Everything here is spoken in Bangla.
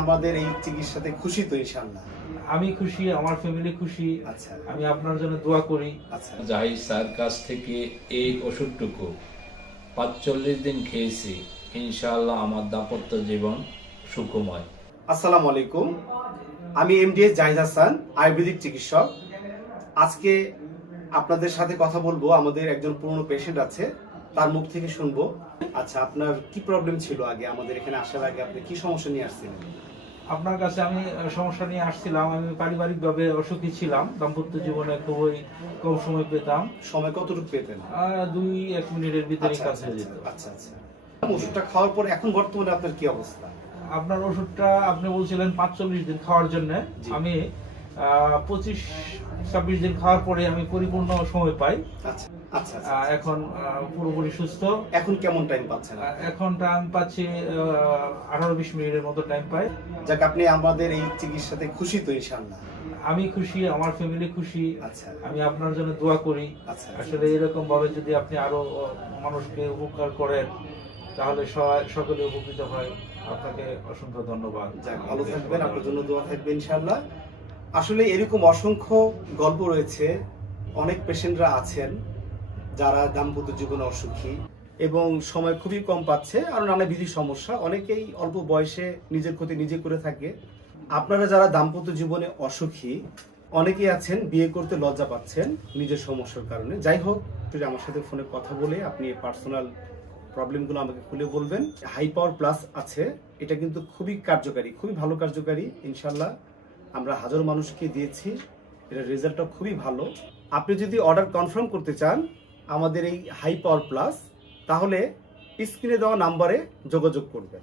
আমাদের এই চিকিৎসাতে খুশি তো ইনশাআল্লাহ? আমি খুশি, আমার ফ্যামিলি খুশি। আচ্ছা আমি আপনার জন্য দোয়া করি। আচ্ছা। জাহিদ স্যার কাছ থেকে এই ওষুধটুকু ৪৫ দিন খেয়েছি, ইনশাআল্লাহ আমার দাম্পত্য জীবন সুখময়। আসসালামু আলাইকুম, আমি এমডিএস জাহিদ হাসান, আয়ুর্বেদিক চিকিৎসক। আজকে আপনাদের সাথে কথা বলবো। আমাদের একজন পুরনো পেশেন্ট আছে, তার মুখ থেকে শুনবো। আচ্ছা, আপনার কি প্রবলেম ছিল আগে? আমাদের এখানে আসার আগে আপনি কি সমস্যা নিয়ে আসছিলেন? আপনার কাছে আমি সমস্যা নিয়ে আসছিলাম। আমি পারিবারিকভাবে অসুখী ছিলাম, দাম্পত্য জীবনে খুবই কম সময় পেতাম। সময় কতটুকু পেতেন? 2-1 মিনিটের ভিতরে আচ্ছা কাজ আচ্ছা হয়ে যেত। আচ্ছা আচ্ছা। ওষুধটা খাওয়ার পর এখন বর্তমানে আপনার কি অবস্থা? আপনার ওষুধটা আপনি বলছিলেন 45 দিন খাওয়ার জন্য। জি। আমি 25-26 দিন খাওয়ার পরে আমি পরিপূর্ণ সময় পাই। আচ্ছা আচ্ছা আচ্ছা। এখন পুরোপুরি সুস্থ। এখন কেমন টাইম পাচ্ছেন? এখন টাইম পাচ্ছি 18-20 মিনিটের মতো টাইম পাই। যাক, আপনি আমাদের এই চিকিৎসাতে খুশি তো ইনশাআল্লাহ? আমি খুশি, আমার ফ্যামিলি খুশি। আচ্ছা আমি আপনার জন্য দোয়া করি। আচ্ছা। আসলে এরকম ভাবে যদি আপনি আরো মানুষকে উপকার করেন তাহলে সকলে উপকৃত হয়। আপনাকে অসংখ্য ধন্যবাদ। যাক, ভালো থাকবেন, আপনার জন্য দোয়া থাকবে ইনশাআল্লাহ। আসলে এরকম অসংখ্য গল্প রয়েছে। অনেক পেশেন্টরা আছেন যারা দাম্পত্য জীবনে অসুখী এবং সময় খুবই কম পাচ্ছে, আর নানাবিধ সমস্যা। অনেকেই অল্প বয়সে নিজের ক্ষতি নিজে করে থাকে। আপনারা যারা দাম্পত্য জীবনে অসুখী, অনেকেই আছেন বিয়ে করতে লজ্জা পাচ্ছেন নিজের সমস্যার কারণে। যাই হোক, যদি আমার সাথে ফোনে কথা বলে আপনি পার্সোনাল প্রবলেমগুলো আমাকে খুলে বলবেন। হাই পাওয়ার প্লাস আছে, এটা কিন্তু খুবই কার্যকারী, খুবই ভালো কার্যকারী। ইনশাল্লাহ আমরা হাজারো মানুষকে দিয়েছি, এটা রেজাল্টটা খুবই ভালো। আপনি যদি অর্ডার কনফার্ম করতে চান আমাদের এই হাই পাওয়ার প্লাস, তাহলে স্ক্রিনে দেওয়া নাম্বারে যোগাযোগ করবেন।